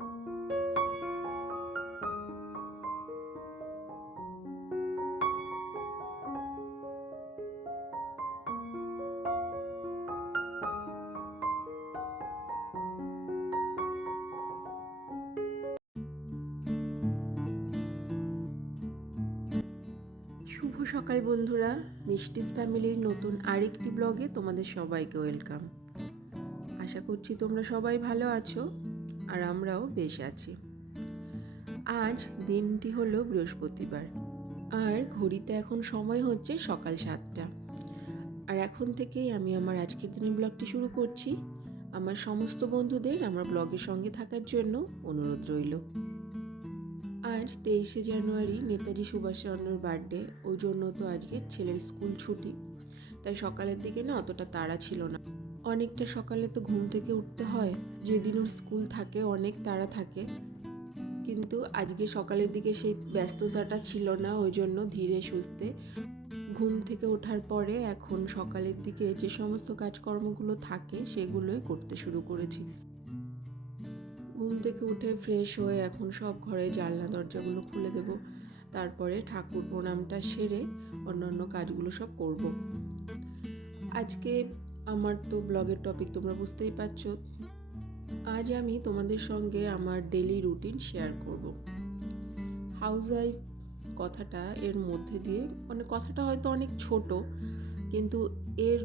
শুভ সকাল বন্ধুরা, মিষ্টিস ফ্যামিলির নতুন আরেকটি ব্লগে তোমাদের সবাইকে ওয়েলকাম। আশা করছি তোমরা সবাই ভালো আছো আর আমরাও বেশ আছি। আজ দিনটি হলো বৃহস্পতিবার আর ঘড়িতে এখন সময় হচ্ছে সকাল 7টা। আর এখন থেকেই আমি আমার আজকের দিনের ব্লগটি শুরু করছি। আমার সমস্ত বন্ধুদের আমার ব্লগের সঙ্গে থাকার জন্য অনুরোধ রইল। আজ 23শে জানুয়ারি নেতাজি সুভাষচন্দ্রর বার্থডে, ওই জন্য তো আজকে ছেলের স্কুল ছুটি, তাই সকালের দিকে না অতটা তাড়া ছিল না। অনেকটা সকালে তো ঘুম থেকে উঠতে হয়, যেদিন ওর স্কুল থাকে অনেক তাড়া থাকে, কিন্তু আজকে সকালের দিকে সেই ব্যস্ততাটা ছিল না, ওই জন্য ধীরে সুস্থে ঘুম থেকে ওঠার পরে এখন সকালের দিকে যে সমস্ত কাজকর্মগুলো থাকে সেগুলোই করতে শুরু করেছি। ঘুম থেকে উঠে ফ্রেশ হয়ে এখন সব ঘরে জানলা দরজাগুলো খুলে দেব, তারপরে ঠাকুর প্রণামটা সেরে অন্যান্য কাজগুলো সব করব। আজকে আমার তো ব্লগের টপিক তোমরা বুঝতেই পারছো। আজ আমি তোমাদের সঙ্গে আমার ডেলি রুটিন শেয়ার করব। হাউসওয়াইফ কথাটা এর মধ্যে দিয়ে, মানে কথাটা হয়তো অনেক ছোট, কিন্তু এর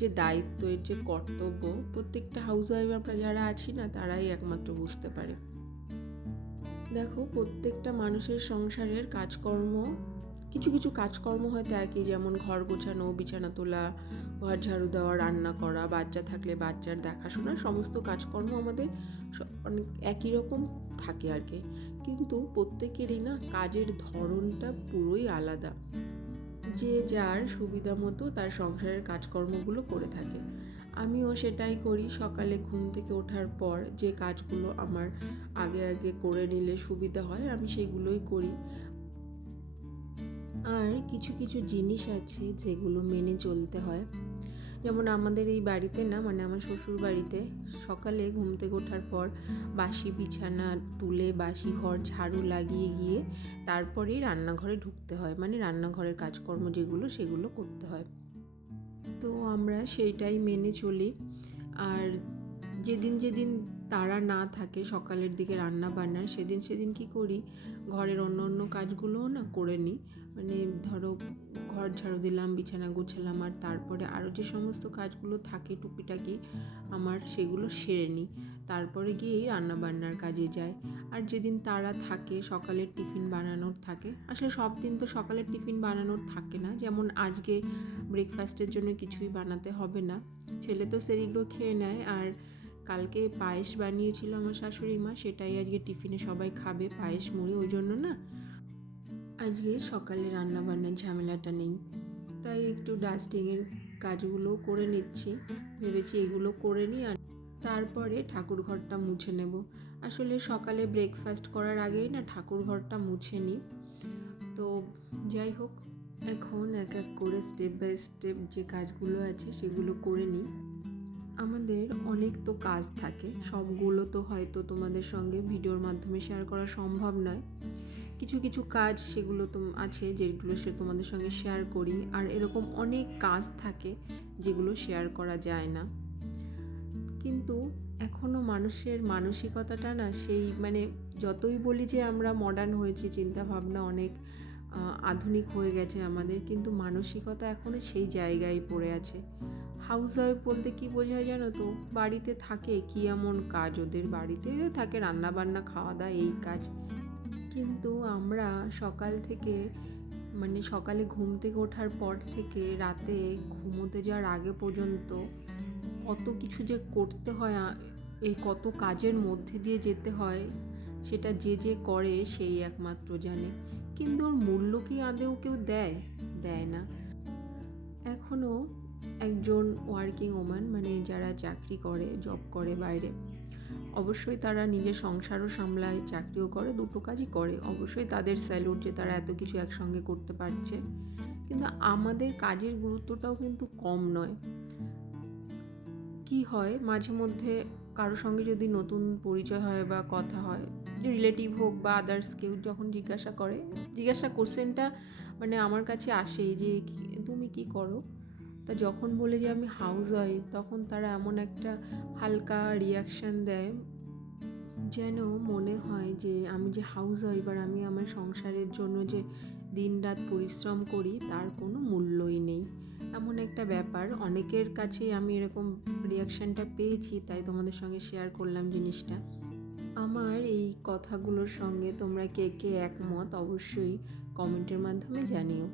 যে দায়িত্ব, এর যে কর্তব্য, প্রত্যেকটা হাউসওয়াইফ আমরা যারা আছি না তারাই একমাত্র বুঝতে পারে। দেখো, প্রত্যেকটা মানুষের সংসারের কাজকর্ম, কিছু কিছু কাজকর্ম হয়তো একই, যেমন ঘর গোছানো, বিছানা তোলা, ঘর ঝাড়ু দেওয়া, রান্না করা, বাচ্চা থাকলে বাচ্চার দেখাশোনা, সমস্ত কাজকর্ম আমাদের অনেক একই রকম থাকে আর কি। কিন্তু প্রত্যেকেরই না কাজের ধরনটা পুরোই আলাদা। যে যার সুবিধা মতো তার সংসারের কাজকর্মগুলো করে থাকে। আমিও সেটাই করি। সকালে ঘুম থেকে ওঠার পর যে কাজগুলো আমার আগে আগে করে নিলে সুবিধা হয় আমি সেগুলোই করি। আর কিছু কিছু জিনিস আছে যেগুলো মেনে চলতে হয়। যেমন আমাদের এই বাড়িতে না, মানে আমার শ্বশুর বাড়িতে সকালে ঘুম থেকে ওঠার পর বাসি বিছানা তুলে বাসি ঘর ঝাড়ু লাগিয়ে গিয়ে তারপরেই রান্নাঘরে ঢুকতে হয়, মানে রান্নাঘরের কাজকর্ম যেগুলো সেগুলো করতে হয়। তো আমরা সেইটাই মেনে চলি। আর যেদিন যেদিন তারা না থাকে সকালের দিকে রান্না বান্নার, সেদিন কি করি, ঘরের অন্য কাজগুলোও না করে নিই। মানে ধরো ঘর ঝাড়ু দিলাম, বিছানা গুছালাম, আর তারপরে আরও যে সমস্ত কাজগুলো থাকে টুকিটাকি আমার সেগুলো সেরে নিই, তারপরে গিয়েই রান্না বান্নার কাজে যাই। আর যেদিন তারা থাকে সকালের টিফিন বানানোর থাকে, আসলে সব দিন তো সকালের টিফিন বানানোর থাকে না, যেমন আজকে ব্রেকফাস্টের জন্য কিছুই বানাতে হবে না, ছেলে তো সেগুলো খেয়ে নেয়। আর কালকে পায়েস বানিয়েছিল আমার শাশুড়ি মা, সেটাই আজকে টিফিনে সবাই খাবে, পায়েস মুড়ি, ওই জন্য না আজকে সকালে রান্না বান্নার ঝামেলাটা নেই। তাই একটু ডাস্টিংয়ের কাজগুলো করে নিচ্ছি, ভেবেছি এগুলো করে নিই আর তারপরে ঠাকুর ঘরটা মুছে নেব। আসলে সকালে ব্রেকফাস্ট করার আগেই না ঠাকুর ঘরটা মুছে নিই। তো যাই হোক, এখন এক এক করে স্টেপ বাই স্টেপ যে কাজগুলো আছে সেগুলো করে নিই। আমাদের অনেক তো কাজ থাকে, সবগুলো তো হয়তো তোমাদের সঙ্গে ভিডিওর মাধ্যমে শেয়ার করা সম্ভব নয়। কিছু কিছু কাজ সেগুলো তো আছে যেগুলো তোমাদের সঙ্গে শেয়ার করি, আর এরকম অনেক কাজ থাকে যেগুলো শেয়ার করা যায় না। কিন্তু এখনও মানুষের মানসিকতাটা না সেই, মানে যতই বলি যে আমরা মডার্ন হয়েছি, চিন্তাভাবনা অনেক আধুনিক হয়ে গেছে আমাদের, কিন্তু মানসিকতা এখনও সেই জায়গায় পড়ে আছে। হাউসওয়াইফ বলতে কি বোঝায় জানো তো, বাড়িতে থাকে কি এমন কাজ, ওদের বাড়িতে থাকে রান্না বান্না, খাওয়া দাওয়া, এই কাজ। কিন্তু আমরা সকাল থেকে, মানে সকালে ঘুম থেকে ওঠার পর থেকে রাতে ঘুমোতে যাওয়ার আগে পর্যন্ত কত কিছু যে করতে হয়, এই কত কাজের মধ্যে দিয়ে যেতে হয়, সেটা যে যে করে সেই একমাত্র জানে। কিন্তু ওর মূল্য কি আদৌ কেউ দেয় না। এখনও একজন ওয়ার্কিং ওম্যান, মানে যারা চাকরি করে, জব করে বাইরে, অবশ্যই তারা নিজের সংসারও সামলায়, চাকরিও করে, দুটো কাজই করে, অবশ্যই তাদের স্যালুট যে তারা এত কিছু একসঙ্গে করতে পারছে। কিন্তু আমাদের কাজের গুরুত্বটাও কিন্তু কম নয়। কি হয় মাঝে মধ্যে কারোর সঙ্গে যদি নতুন পরিচয় হয় বা কথা হয়, রিলেটিভ হোক বা আদার্স কেউ যখন জিজ্ঞাসা কোশ্চেনটা মানে আমার কাছে আসে যে তুমি কি করো, তা যখন বলে যে আমি হাউস ওয়াইফ, তখন তারা এমন একটা হালকা রিয়াকশান দেয় যেন মনে হয় যে আমি যে হাউস ওয়াইফ আর আমি আমার সংসারের জন্য যে দিনরাত পরিশ্রম করি তার কোনো মূল্যই নেই, এমন একটা ব্যাপার। অনেকের কাছেই আমি এরকম রিয়াকশানটা পেয়েছি, তাই তোমাদের সঙ্গে শেয়ার করলাম জিনিসটা। আমার এই কথাগুলোর সঙ্গে তোমরা কে কে একমত অবশ্যই কমেন্টের মাধ্যমে জানিও।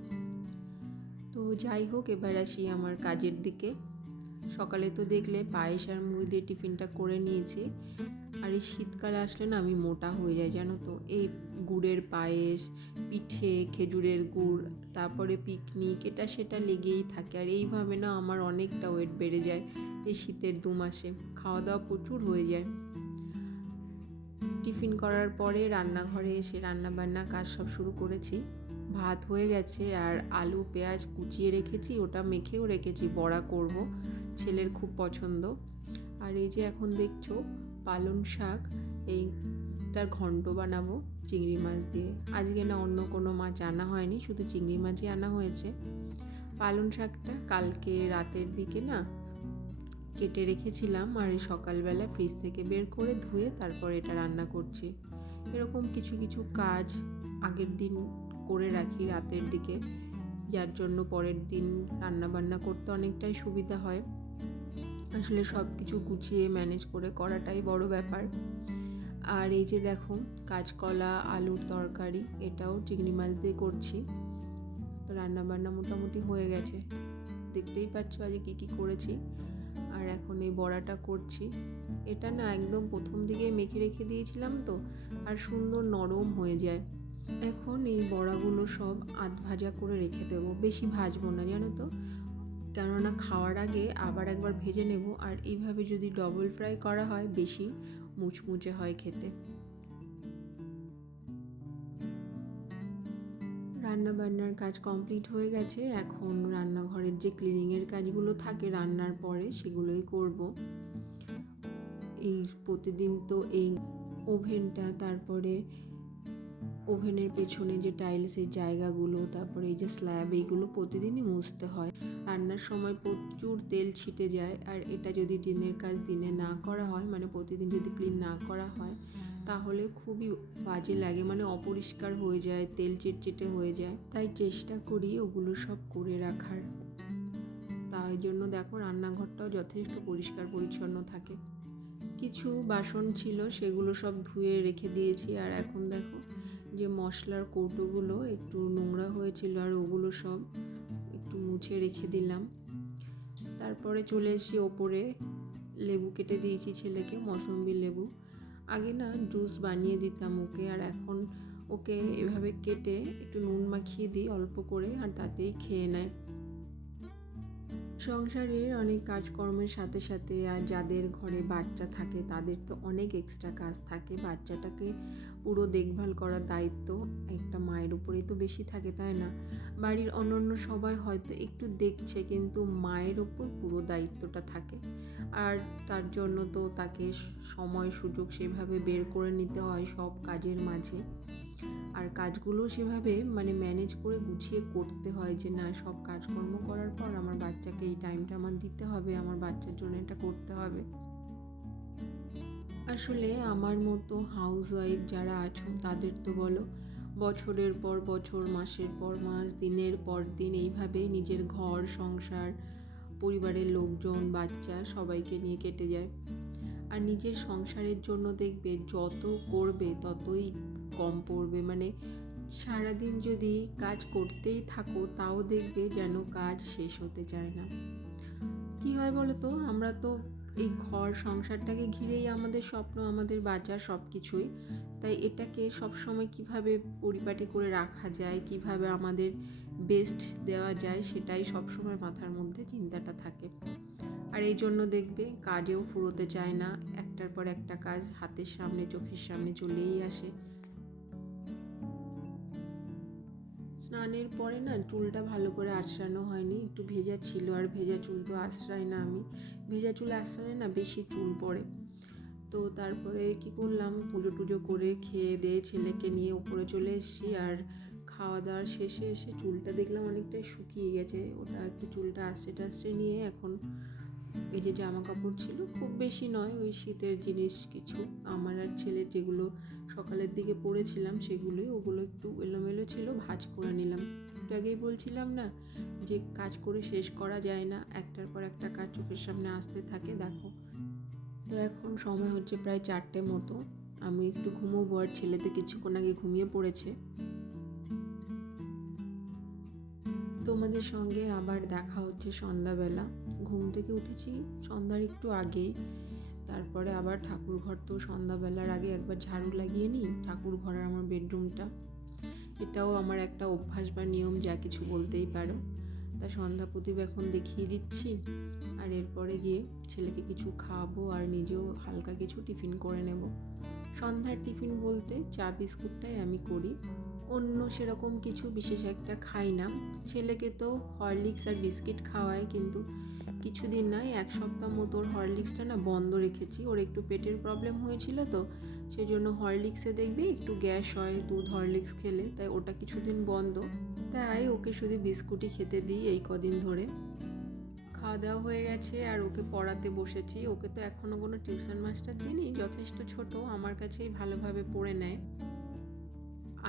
তো যাই হোক, এবার আসি আমার কাজের দিকে। সকালে তো দেখলে পায়েস আর মুড়ি দিয়ে টিফিনটা করে নিয়েছি। আর এই শীতকালে আসলে না আমি মোটা হয়ে যাই, জানো তো। এই গুড়ের পায়েস, পিঠে, খেজুরের গুড়, তারপরে পিকনিক, এটা সেটা লেগেই থাকে। আর এইভাবে না আমার অনেকটা ওয়েট বেড়ে যায় এই শীতের 2 মাসে। খাওয়া দাওয়া প্রচুর হয়ে যায়। টিফিন করার পরে রান্নাঘরে এসে রান্নাবান্না কাজ সব শুরু করেছি। ভাত হয়ে গেছে আর আলু পেঁয়াজ কুচিয়ে রেখেছি, ওটা মেখেও রেখেছি, বড়া করব, ছেলের খুব পছন্দ। আর এই যে এখন দেখছো পালং শাক, এইটার ঘন্ট বানাবো চিংড়ি মাছ দিয়ে। আজকে না অন্য কোনো মাছ আনা হয়নি, শুধু চিংড়ি মাছই আনা হয়েছে। পালং শাকটা কালকে রাতের দিকে না কেটে রেখেছিলাম, আর সকালবেলা ফ্রিজ থেকে বের করে ধুয়ে তারপর এটা রান্না করছি। এরকম কিছু কিছু কাজ আগের দিন করে রাখি রাতের দিকে, যার জন্য পরের দিন রান্না বান্না করতে অনেকটাই সুবিধা হয়। আসলে সব কিছু গুছিয়ে ম্যানেজ করে করাটাই বড় ব্যাপার। আর এই যে দেখো কাঁচকলা আলুর তরকারি, এটাও চিংড়ি মাছ দিয়ে করছি। তো রান্না বান্না মোটামুটি হয়ে গেছে, দেখতেই পাচ্ছ আজকে কী কী করেছি। আর এখন এই বড়াটা করছি। এটা না একদম প্রথম দিকে মেখে রেখে দিয়েছিলাম তো, আর সুন্দর নরম হয়ে যায়। এখন এই বড়াগুলো সব আধ ভাজা করে রেখে দেবো, বেশি ভাজবো না জানো তো, কেননা খাওয়ার আগে আবার একবার ভেজে নেব। আর এইভাবে যদি ডবল ফ্রাই করা হয় বেশি মুচমুচে হয় খেতে। রান্না বান্নার কাজ কমপ্লিট হয়ে গেছে। এখন রান্নাঘরের যে ক্লিনিংয়ের কাজগুলো থাকে রান্নার পরে সেগুলোই করব। এই প্রতিদিন তো এই ওভেনটা, তারপরে ওভেনের পেছনে যে টাইলসের জায়গাগুলো, তারপরে এই যে স্ল্যাব, এইগুলো প্রতিদিনই মুছতে হয়। রান্নার সময় প্রচুর তেল ছিটে যায়, আর এটা যদি দিনের কাজ দিনে না করা হয়, মানে প্রতিদিন যদি ক্লিন না করা হয়, তাহলে খুবই বাজে লাগে, মানে অপরিষ্কার হয়ে যায়, তেল চিটচিটে হয়ে যায়। তাই চেষ্টা করি ওগুলো সব করে রাখার। তাই জন্য দেখো রান্নাঘরটাও যথেষ্ট পরিষ্কার পরিচ্ছন্ন থাকে। কিছু বাসন ছিল সেগুলো সব ধুয়ে রেখে দিয়েছি। আর এখন দেখো যে মশলার কৌটোগুলো একটু নোংরা হয়েছিল, আর ওগুলো সব একটু মুছে রেখে দিলাম। তারপরে চলে এসেছি ওপরে, লেবু কেটে দিয়েছি ছেলেকে, মৌসম্বি লেবু। আগে না জুস বানিয়ে দিতাম ওকে, আর এখন ওকে এভাবে কেটে একটু নুন মাখিয়ে দিই অল্প করে, আর তাতেই খেয়ে নেয়। সংসারের অনেক কাজকর্মের সাথে সাথে আর যাদের ঘরে বাচ্চা থাকে তাদের তো অনেক এক্সট্রা কাজ থাকে। বাচ্চাটাকে পুরো দেখভাল করার দায়িত্ব একটা মায়ের উপরেই তো বেশি থাকে, তাই না? বাড়ির অন্যান্য সবাই হয়তো একটু দেখছে, কিন্তু মায়ের ওপর পুরো দায়িত্বটা থাকে। আর তার জন্য তো তাকে সময় সুযোগ সেভাবে বের করে নিতে হয় সব কাজের মাঝে। আর কাজগুলো সেভাবে মানে ম্যানেজ করে গুছিয়ে করতে হয় যে না, সব কাজকর্ম করার পর আমার বাচ্চাকে এই টাইমটা আমার দিতে হবে, আমার বাচ্চার জন্য এটা করতে হবে। আসলে আমার মতো হাউস ওয়াইফ যারা আছো তাদের তো বলো বছরের পর বছর, মাসের পর মাস, দিনের পর দিন এইভাবে নিজের ঘর সংসার, পরিবারের লোকজন, বাচ্চা সবাইকে নিয়ে কেটে যায়। আর নিজের সংসারের জন্য দেখবে যত করবে ততই কম পড়বে। মানে সারাদিন যদি কাজ করতেই থাকো তাও দেখবে যেন কাজ শেষ হতে চায় না। কি হয় বলো তো, আমরা তো এই ঘর সংসারটাকে ঘিরেই আমাদের স্বপ্ন, আমাদের বাচ্চা, সব কিছুই। তাই এটাকে সবসময় কিভাবে পরিপাটি করে রাখা যায়, কিভাবে আমাদের বেস্ট দেওয়া যায়, সেটাই সবসময় মাথার মধ্যে চিন্তাটা থাকে। আর এই জন্য দেখবে কাজেও ফুরোতে চায় না, একটার পর একটা কাজ হাতের সামনে চোখের সামনে চলেই আসে। স্নানের পরে না চুলটা ভালো করে আঁচড়ানো হয়নি, একটু ভেজা ছিল, আর ভেজা চুল তো আঁচড়াই না আমি। ভেজা চুল আঁচড়ালে না বেশি চুল পড়ে। তো তারপরে কি করলাম, পুজো টুজো করে খেয়ে দিয়ে ছেলেকে নিয়ে উপরে চলে এসেছি। আর খাওয়া দাওয়ার শেষে এসে চুলটা দেখলাম অনেকটাই শুকিয়ে গেছে, ওটা একটু চুলটা আস্তে টাস্তে নিয়ে এখন এই যে জামা কাপড় ছিল, খুব বেশি নয়, ওই শীতের জিনিস কিছু আমার আর ছেলের যেগুলো সকালের দিকে পরেছিলাম সেগুলোই, ওগুলো একটু এলোমেলো ছিল, ভাঁজ করে নিলাম। একটু আগেই বলছিলাম না যে কাজ করে শেষ করা যায় না, একটার পর একটা কাজ চোখের সামনে আসতে থাকে। দেখো, তো এখন সময় হচ্ছে প্রায় 4টে মতো, আমি একটু ঘুমোবো, আর ছেলেতে কিছুক্ষণ আগে ঘুমিয়ে পড়েছে। তোমাদের সঙ্গে আবার দেখা হচ্ছে সন্ধ্যাবেলা। ঘুম থেকে উঠেছি সন্ধ্যার একটু আগেই, তারপরে আবার ঠাকুর ঘর তো সন্ধ্যাবেলার আগে একবার ঝাড়ু লাগিয়ে নিই, ঠাকুর ঘর আর আমার বেডরুমটা, এটাও আমার একটা অভ্যাস বা নিয়ম, যা কিছু বলতেই পারো। তা সন্ধ্যা প্রদীপ এখন দেখিয়ে দিচ্ছি, আর এরপরে গিয়ে ছেলেকে কিছু খাওয়াবো আর নিজেও হালকা কিছু টিফিন করে নেব। সন্ধ্যার টিফিন বলতে চা বিস্কুটটাই আমি করি, অন্য সেরকম কিছু বিশেষ একটা খাই না। ছেলেকে তো হরলিক্স আর বিস্কিট খাওয়াই, কিন্তু কিছুদিন নয়, 1 সপ্তাহ মতো ওর হরলিক্সটা না বন্ধ রেখেছি। ওর একটু পেটের প্রবলেম হয়েছিল, তো সেই জন্য হরলিক্সে দেখবে একটু গ্যাস হয় দুধ হরলিক্স খেলে, তাই ওটা কিছুদিন বন্ধ। তাই ওকে শুধু বিস্কুটই খেতে দিই এই কদিন ধরে। খাওয়া দাওয়া হয়ে গেছে আর ওকে পড়াতে বসেছি। ওকে তো এখনও কোনো টিউশন মাস্টার দিইনি, যথেষ্ট ছোট, আমার কাছেই ভালোভাবে পড়ে নেয়।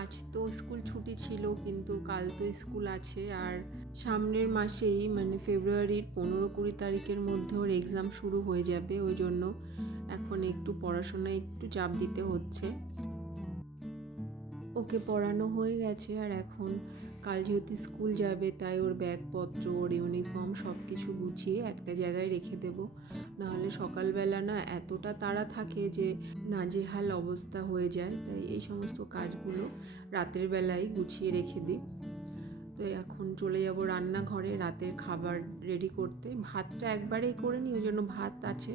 আজ তো স্কুল ছুটি ছিল, কিন্তু কাল তো স্কুল আছে, আর সামনের মাসেই মানে ফেব্রুয়ারির 15-20 তারিখের মধ্যে ওর এক্সাম শুরু হয়ে যাবে, ওই জন্য এখন একটু পড়াশোনায় একটু চাপ দিতে হচ্ছে। ওকে পড়ানো হয়ে গেছে, আর এখন কাল যেহেতু স্কুল যাবে, তাই ওর ব্যাগপত্র, ওর ইউনিফর্ম সব কিছু গুছিয়ে একটা জায়গায় রেখে দেবো। নাহলে সকালবেলা না এতটা তাড়া থাকে যে নাজেহাল অবস্থা হয়ে যায়, তাই এই সমস্ত কাজগুলো রাতের বেলায় গুছিয়ে রেখে দিই। তো এখন চলে যাব রান্নাঘরে রাতের খাবার রেডি করতে। ভাতটা একবারেই করে নিই, ওই জন্য ভাত আছে,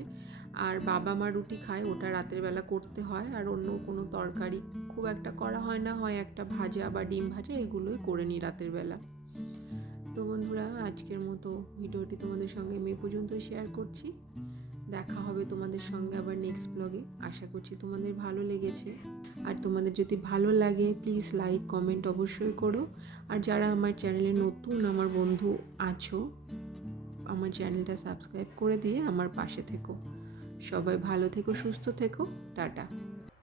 আর বাবা মা রুটি খায়, ওটা রাতের বেলা করতে হয়, আর অন্য কোনো তরকারি খুব একটা করা হয় না, হয় একটা ভাজা বা ডিম ভাজা, এগুলোই করে নিই রাতের বেলা। তো বন্ধুরা, আজকের মতো ভিডিওটি তোমাদের সঙ্গে আমি পর্যন্তই শেয়ার করছি। দেখা হবে তোমাদের সঙ্গে আবার নেক্সট ব্লগে। আশা করছি তোমাদের ভালো লেগেছে, আর তোমাদের যদি ভালো লাগে প্লিজ লাইক কমেন্ট অবশ্যই করো। আর যারা আমার চ্যানেলে নতুন আমার বন্ধু আছো, আমার চ্যানেলটা সাবস্ক্রাইব করে দিয়ে আমার পাশে থেকো। সবাই ভালো থেকো, সুস্থ থেকো, টাটা।